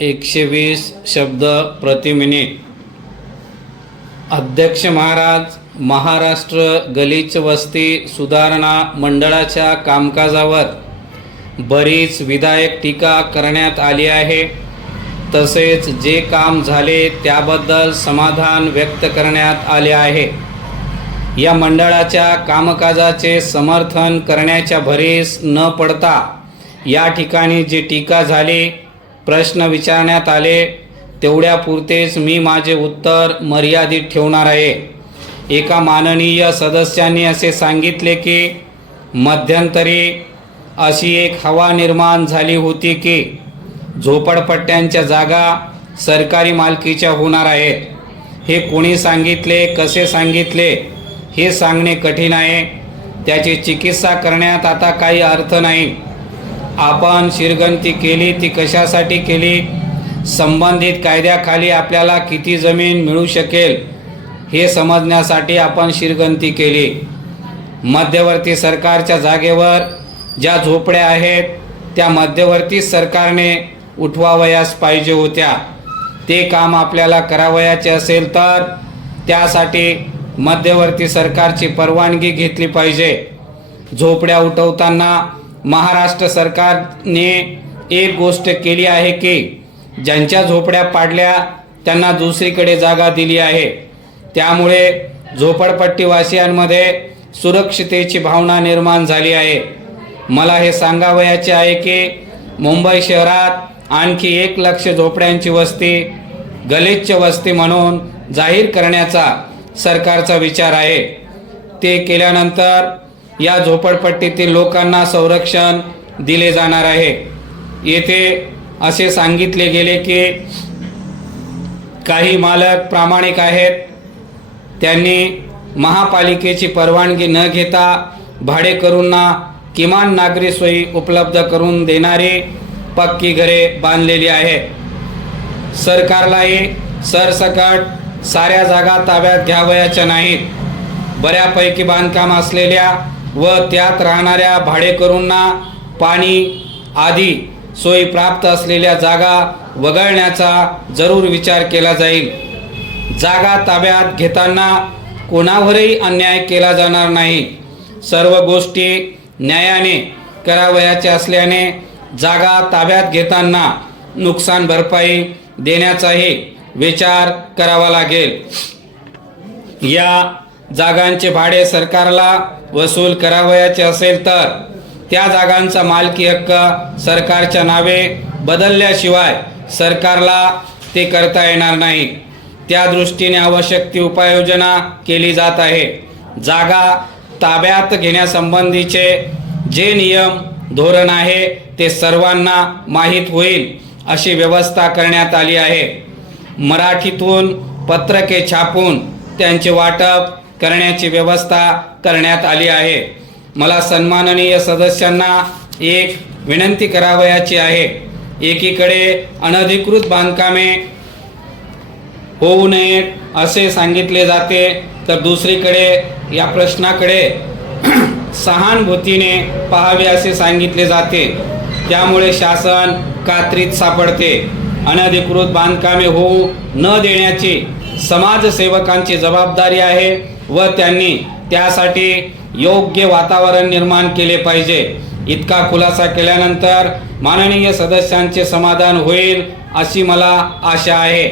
120 शब्द प्रति मिनिट। अध्यक्ष महाराज, महाराष्ट्र गलिच्छ वस्ती सुधारणा मंडळाच्या कामकाजावर बरीच विधायक टीका करण्यात आली आहे। तसेच जे काम झाले त्याबद्दल समाधान व्यक्त करण्यात आले आहे। या मंडळाच्या कामकाजाचे समर्थन करण्याच्या भरीस न पडता या ठिकाणी जी टीका झाली, प्रश्न विचारण्यात आले, तेवढ्यापुरतेच मी माझे उत्तर मर्यादित ठेवणार आहे। एका माननीय सदस्यांनी असे सांगितले की मध्यंतरी अशी एक हवा निर्माण झाली होती की झोपडपट्ट्यांच्या जागा सरकारी मालकीच्या होणार आहेत। हे कोणी सांगितले, कसे सांगितले हे सांगणे कठीण आहे। त्याची चिकित्सा करण्यात आता काही अर्थ नाही। आपण शिरगंती केली ती कशासाठी केली, संबंधित कायद्याखाली आपल्याला किती जमीन मिळू शकेल हे समजण्यासाठी आपण शिरगंती केली। मध्यवर्ती सरकारच्या जागेवर ज्या झोपड्या आहेत त्या मध्यवर्ती सरकारने उठवावयास पाहिजे होत्या। ते काम आपल्याला करावयाचे असेल तर त्यासाठी मध्यवर्ती सरकारची परवानगी घेतली पाहिजे। झोपड्या उठवताना महाराष्ट्र सरकारने एक गोष्ट केली आहे की ज्यांच्या झोपड्या पाडल्या त्यांना दुसरीकडे जागा दिली आहे। त्यामुळे झोपडपट्टीवासियांमध्ये सुरक्षिततेची भावना निर्माण झाली आहे। मला हे सांगावयाचे आहे की मुंबई शहरात आणखी 1 लाख झोपड्यांची वस्ती गलिच्छ वस्ती म्हणून जाहीर करण्याचा सरकारचा विचार आहे। ते केल्यानंतर या झोपडपट्टीतील लोकांना संरक्षण दिले जाणार आहे। येथे असे सांगितले गेले की काही मालक प्रामाणिक आहेत, त्यांनी महापालिकेची परवानगी न घेता भाडेकरूंना किमान नागरी सोयी उपलब्ध करून देणारी पक्की घरे बांधलेली आहेत। सरकारलाही सरसकट साऱ्या जागा ताब्यात घ्यावयाच्या नाहीत। बऱ्यापैकी बांधकाम असलेल्या व त्यात राहणाऱ्या भाडेकरूंना पाणी आदी सोयी प्राप्त असलेल्या जागा वगळण्याचा जरूर विचार केला जाईल। जागा ताब्यात घेताना कोणावरही अन्याय केला जाणार नाही। सर्व गोष्टी न्यायाने करावयाच्या असल्याने जागा ताब्यात घेताना नुकसान भरपाई देण्याचाही विचार करावा लागेल। या जागांचे भाडे सरकारला वसूल करावयाचे असेल तर त्या जागांचा मालकी हक्क सरकारच्या नावे बदलल्याशिवाय सरकारला ते करता येणार नाही। त्या दृष्टीने आवश्यक ती उपाययोजना केली जात आहे। जागा ताब्यात घेण्यासंबंधीचे जे नियम धोरण आहे ते सर्वांना माहीत होईल अशी व्यवस्था करण्यात आली आहे। मराठीतून पत्रके छापून त्यांचे वाटप करण्याची व्यवस्था करण्यात आली आहे। मला सन्माननीय सदस्यांना एक विनंती करावयाची आहे। एकीकडे अनधिकृत बांधकामे होऊ नयेत असे सांगितले जाते, तर दुसरीकडे या प्रश्नाकडे सहानुभूतीने पाहावे असे सांगितले जाते। त्यामुळे शासन कात्रीत सापडते। अनधिकृत बांधकामे होऊ न देण्याची समाजसेवकांची जबाबदारी आहे व त्यांनी त्यासाठी योग्य वातावरण निर्माण केले पाहिजे। इतका खुलासा केल्यानंतर माननीय सदस्यांचे समाधान होईल अशी मला आशा आहे।